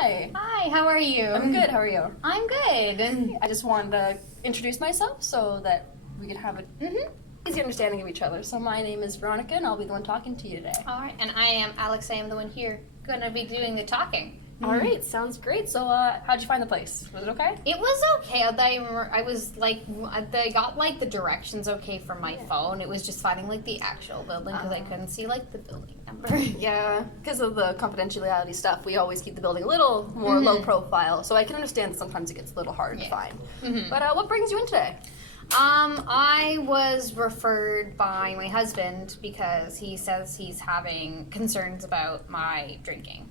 Hi. Hi, how are you? I'm good. How are you? I'm good. I just wanted to introduce myself so that we could have an easy understanding of each other. So my name is Veronika, and I'll be the one talking to you today. All right, and I am Alex. I am the one here going to be doing the talking. All right, sounds great. So how'd you find the place? Was it okay? It was okay. I was like, I got like the directions okay from my phone. It was just finding like the actual building because I couldn't see like the building number. Yeah, because of the confidentiality stuff, we always keep the building a little more low profile. So I can understand that sometimes it gets a little hard to find. But what brings you in today? I was referred by my husband because he says he's having concerns about my drinking.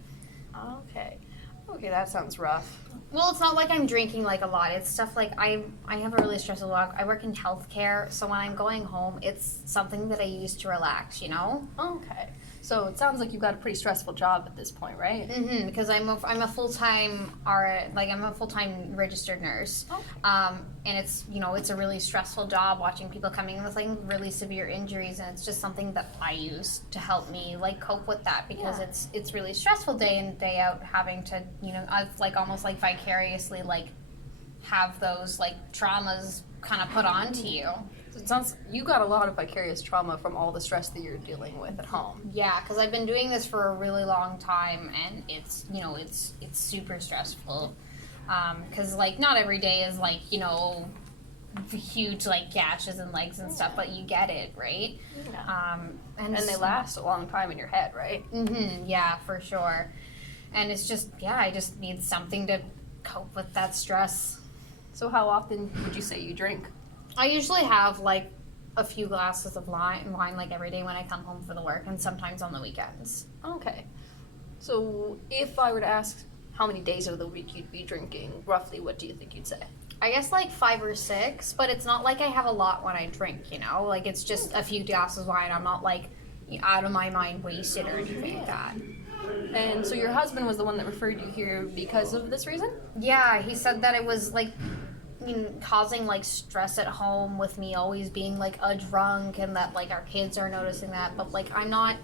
Okay, that sounds rough. Well, it's not like I'm drinking like a lot. It's stuff like I have a really stressful job. I work in healthcare, so when I'm going home, it's something that I use to relax, you know? Okay. So it sounds like you've got a pretty stressful job at this point, right? Because I'm a full-time I'm a full-time registered nurse. And it's, you know, it's a really stressful job watching people coming in with like really severe injuries, and it's just something that I use to help me like cope with that because it's really stressful day in day out having to, you know, like almost like vicariously like have those like traumas kind of put onto you. It sounds you got a lot of vicarious trauma from all the stress that you're dealing with at home. Yeah, because I've been doing this for a really long time, and it's, you know, it's super stressful. Because like not every day is like, you know, huge like gashes and legs and stuff, but you get it, right? Yeah. And they last a long time in your head, right? Yeah, for sure. And it's just I just need something to cope with that stress. So how often would you say you drink? I usually have like a few glasses of wine like every day when I come home for the work, and sometimes on the weekends. Okay. So if I were to ask how many days of the week you'd be drinking, roughly what do you think you'd say? I guess like 5 or 6, but it's not like I have a lot when I drink, you know? Like it's just a few glasses of wine. I'm not like out of my mind wasted or anything like that. And so your husband was the one that referred you here because of this reason? Yeah, he said that it was like causing like stress at home with me always being like a drunk, and that like our kids are noticing that, but like I'm not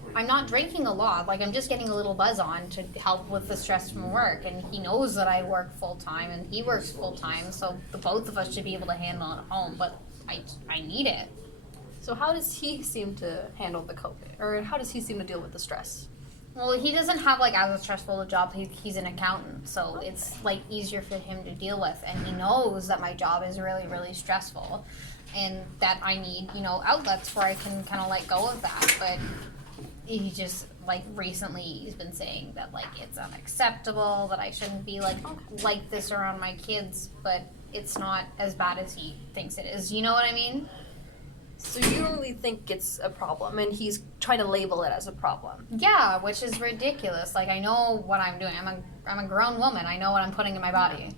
drinking a lot. Like I'm just getting a little buzz on to help with the stress from work, and he knows that I work full time and he works full time, so the both of us should be able to handle it at home, but I need it. So how does he seem to handle the coping, or how does he seem to deal with the stress? Well, he doesn't have like as stressful a job. He's an accountant, so it's like easier for him to deal with, and he knows that my job is really, really stressful, and that I need, you know, outlets where I can kind of let go of that. But he just like recently he's been saying that like it's unacceptable, that I shouldn't be like this around my kids, but it's not as bad as he thinks it is. You know what I mean? So you don't really think it's a problem, and he's trying to label it as a problem. Yeah, which is ridiculous. Like I know what I'm doing. I'm a grown woman. I know what I'm putting in my body.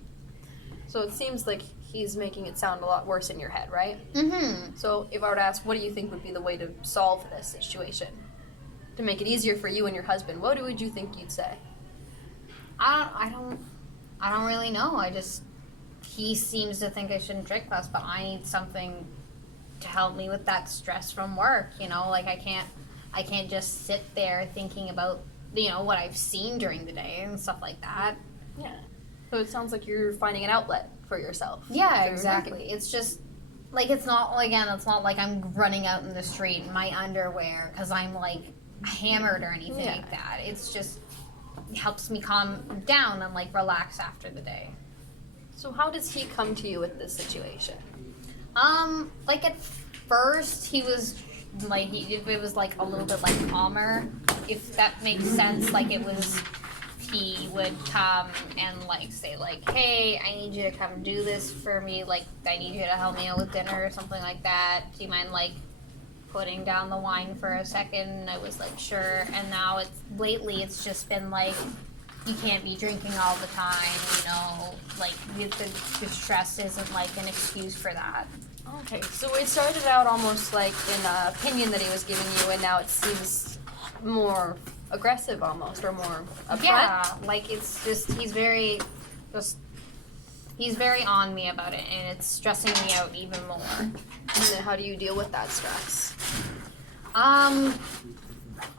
So it seems like he's making it sound a lot worse in your head, right? So if I were to ask, what do you think would be the way to solve this situation? To make it easier for you and your husband, what would you think you'd say? I don't really know. He seems to think I shouldn't drink less, but I need something to help me with that stress from work, you know? Like I can't just sit there thinking about, you know, what I've seen during the day and stuff like that. Yeah. So it sounds like you're finding an outlet for yourself. Yeah, exactly. It's just like it's not like I'm running out in the street in my underwear because I'm like hammered or anything like that. It's just it helps me calm down and like relax after the day. So how does he come to you with this situation? Like at first he was like it was like a little bit like calmer, if that makes sense. Like he would come and like say like, hey, I need you to come do this for me, like I need you to help me out with dinner or something like that. Do you mind like putting down the wine for a second? And I was like, sure. And now lately it's just been like, you can't be drinking all the time, you know, like the stress isn't like an excuse for that. Okay, so it started out almost like an opinion that he was giving you, and now it seems more aggressive almost, or more upfront. Yeah, like it's just he's very on me about it, and it's stressing me out even more. And then how do you deal with that stress?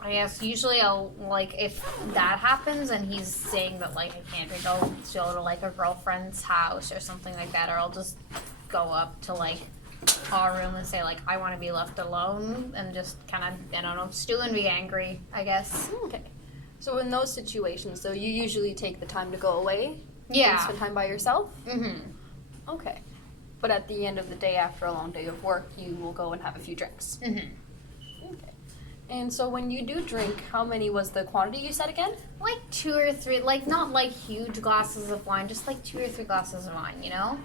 I guess usually I'll, like, if that happens and he's saying that, like, I can't drink, I'll go to, like, a girlfriend's house or something like that, or I'll just go up to, like, our room and say, like, I want to be left alone, and just kind of, I don't know, stew and be angry, I guess. Okay. So in those situations, though, you usually take the time to go away? Yeah. And spend time by yourself? Mm-hmm. Okay. But at the end of the day, after a long day of work, you will go and have a few drinks? Mm-hmm. Okay. And so when you do drink, how many was the quantity you said again? Like 2 or 3, like, not like huge glasses of wine, just like 2 or 3 glasses of wine, you know?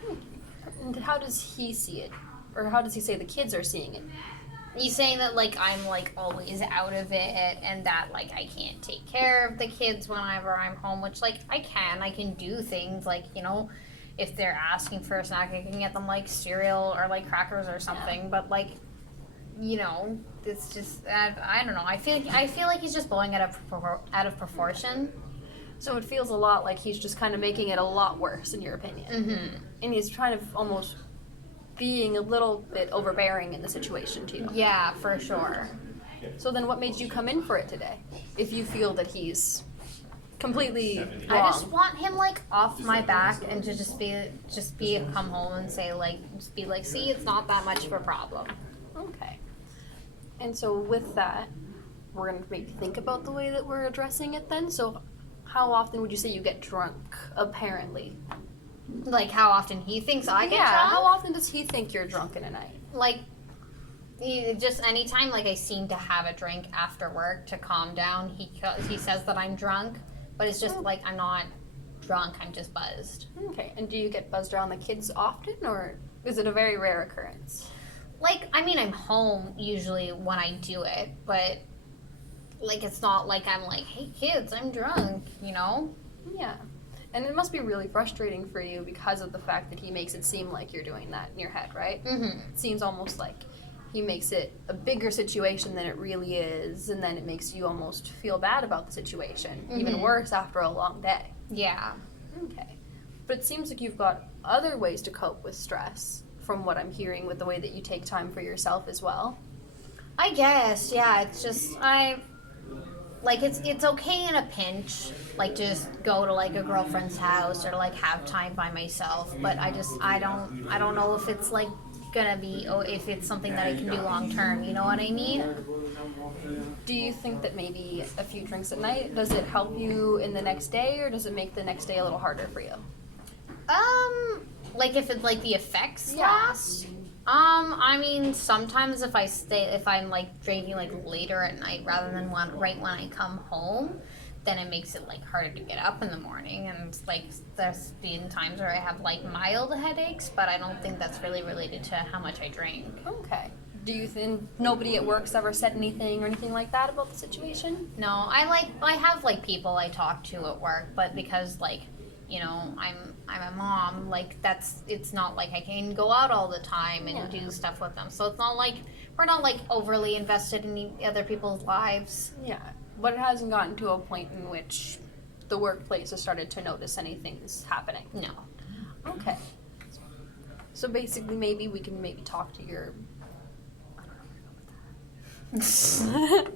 And how does he see it? Or how does he say the kids are seeing it? He's saying that, like, I'm, like, always out of it, and that, like, I can't take care of the kids whenever I'm home, which, like, I can do things, like, you know, if they're asking for a snack, I can get them, like, cereal or, like, crackers or something, but, like, you know, it's just, I don't know, I feel like he's just blowing it out of proportion. So it feels a lot like he's just kind of making it a lot worse, in your opinion. Mm-hmm. And he's trying to almost being a little bit overbearing in the situation to you. Yeah, for sure. So then what made you come in for it today? If you feel that he's completely wrong. I just want him, like, off my back and to just be come home and say, like, just be like, see, it's not that much of a problem. Okay. And so with that, we're going to maybe think about the way that we're addressing it then. So how often would you say you get drunk, apparently? Like, how often he thinks I get Yeah, drunk? how often does he think you're drunk in a night? Like, just anytime, like, I seem to have a drink after work to calm down, he says that I'm drunk, but it's just, like, I'm not drunk, I'm just buzzed. Okay, and do you get buzzed around the kids often, or is it a very rare occurrence? Like, I mean, I'm home usually when I do it, but, like, it's not like I'm like, hey, kids, I'm drunk, you know? Yeah. And it must be really frustrating for you because of the fact that he makes it seem like you're doing that in your head, right? Mm-hmm. It seems almost like he makes it a bigger situation than it really is, and then it makes you almost feel bad about the situation. Even worse after a long day. Yeah. Okay. But it seems like you've got other ways to cope with stress, from what I'm hearing with the way that you take time for yourself as well. I guess, yeah, it's just, it's okay in a pinch, like, to just go to, like, a girlfriend's house or, like, have time by myself, but I don't know if it's, like, gonna be, if it's something that I can do long term, you know what I mean? Do you think that maybe a few drinks at night, does it help you in the next day, or does it make the next day a little harder for you? Like, if it's, like, the effects Yeah. last? I mean, sometimes if I'm, like, drinking, like, later at night rather than right when I come home, then it makes it, like, harder to get up in the morning, and, like, there's been times where I have, like, mild headaches, but I don't think that's really related to how much I drink. Okay. Do you think nobody at work's ever said anything or anything like that about the situation? No, I have, like, people I talk to at work, but because, like, you know, I'm a mom, like, it's not like I can go out all the time and do stuff with them. So it's not like, we're not, like, overly invested in other people's lives. Yeah. But it hasn't gotten to a point in which the workplace has started to notice anything's happening. No. Okay. So basically maybe we can talk to your... I don't know where to go with that.